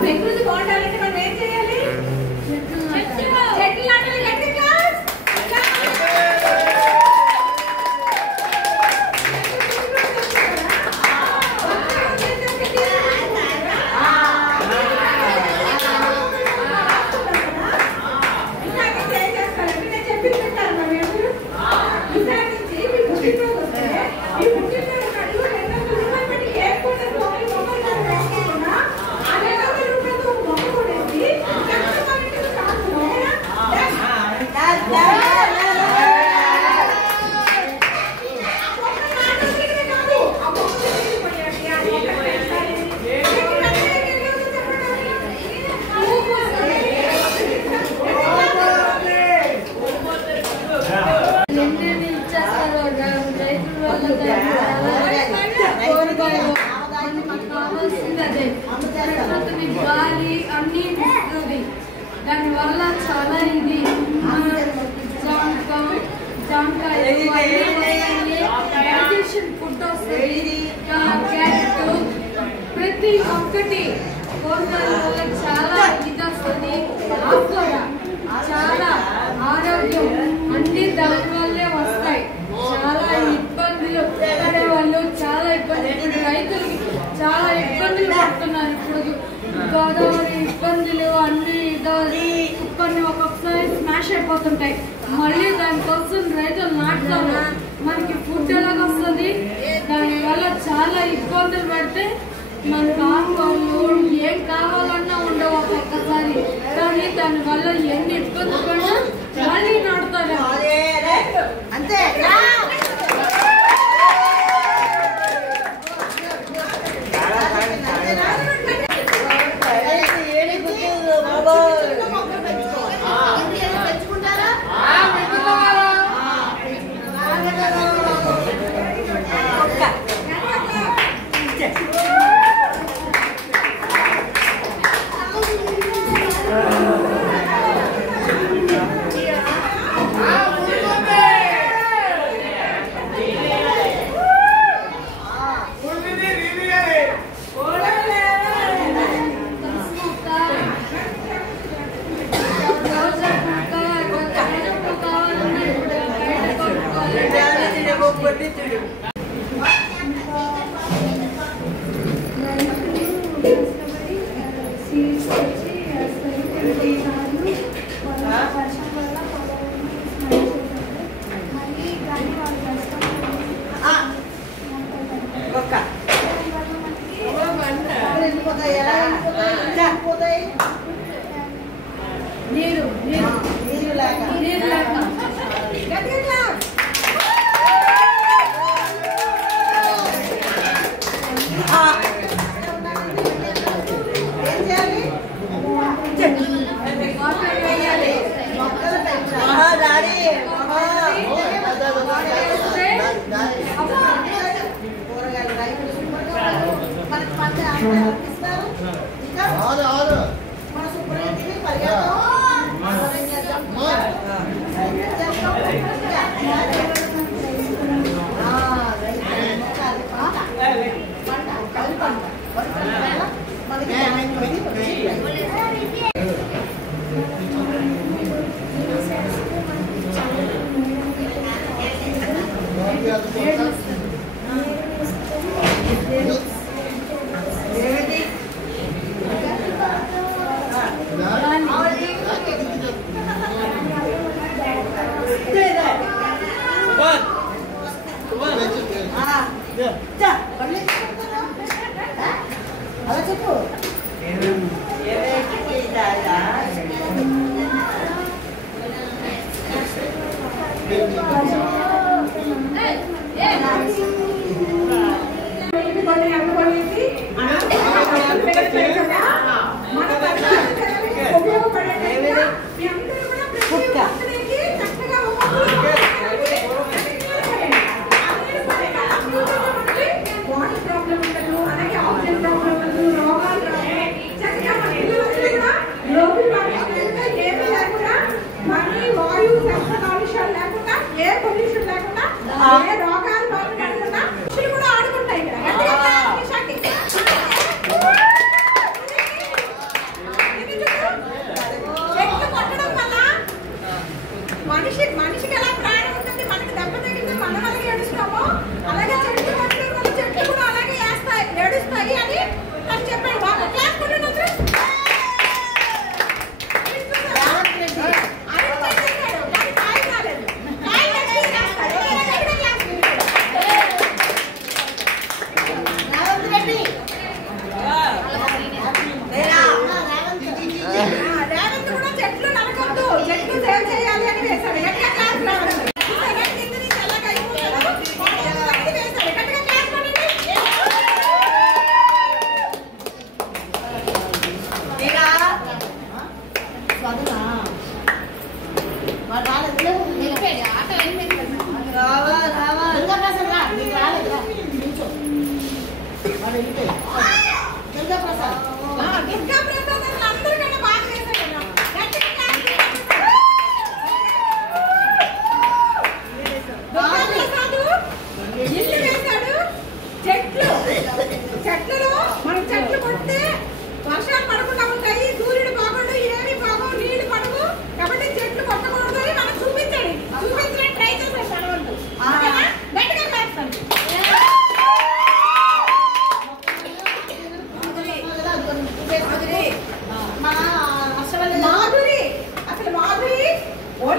ప్రకృతి బాగుండాలంటే మనం ఏం చేయాలి? చెట్లు నాటాలి. గట్టిగా గాలి అన్ని దానివల్ల చాలా ఇది ఫుడ్ వస్తుంది. క్యారెట్ ప్రతి ఒక్కటి కూరగాయల వల్ల చాలా ఇది వస్తుంది. ఆకుకూర చాలా ఆరోగ్యం అన్ని దానివల్లే వస్తాయి. చాలా ఇబ్బందులు పడే వాళ్ళు చాలా ఇబ్బందులు, రైతులకి చాలా ఇబ్బందులు పడుతున్నారు. ఇప్పుడు గోదావరి ఇబ్బందులు అన్ని కొన్ని ఒక్కొక్కసారి స్మాష్ అయిపోతుంటాయి. మళ్ళీ దానికోసం రైతులు నాటుతారు. మనకి ఫుడ్ ఎలాగొస్తుంది? దానివల్ల చాలా ఇబ్బందులు పడితే మనకు ఆకుకూరలు ఏం కావాలన్నా ఉండవు ఒక్కొక్కసారి. కానీ దానివల్ల ఎన్ని ఇబ్బందులు పడినా మళ్ళీ నాటుతారు. అంతే నీరు నీరు నీరు లేక నీరు లేక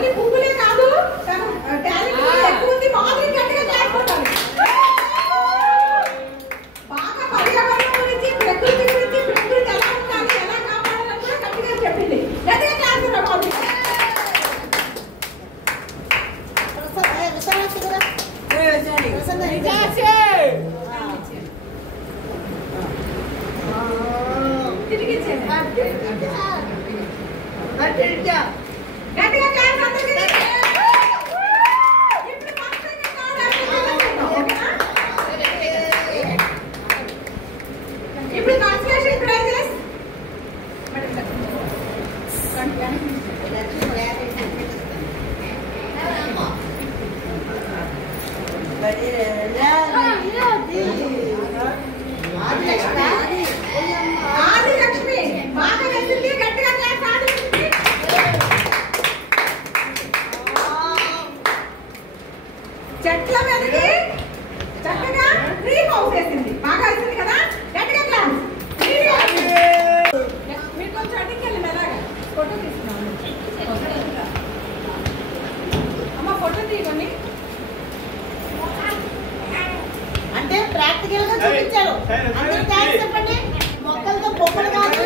ఓన్లీ పువ్వులే కాదు టాలెంట్ కూడా ఎక్కువ ఉంది. మాధురి గట్టిగా క్లాస్ కొట్టాలి. బాగా పర్యావరణం గురించి ప్రకృతి గురించి ప్రకృతి ఎలా ఉండాలి ఎలా కాపాడాలని కూడా గట్టిగా చెప్పింది. గట్టిగా క్లాస్ కొట్టాలి మాధురి. గట్టిగా క్లాస్ అందరికీ. ఇప్పుడు కాన్సన్ట్రేషన్ ప్రైజెస్ ఆదిలక్ష్మి బాగా వెళ్తుంది. గట్టిగా క్లాస్ ఆదిలక్ష్మి. చెట్ల మీదకి చక్కగా ట్రీ హౌస్ వేసింది. బాగా వేసింది కదా. గట్టిగా క్లాస్. మీరు కొంచెం అడిగి వెళ్ళండి. ఎలాగా ఫోటో తీసుకున్నాను. అమ్మ ఫోటో తీయకండి. అంటే ప్రాక్టికల్ గా చూపించారు. అందరూ థాంక్స్ చెప్పండి. మొక్కలతో బొమ్మలు కాదు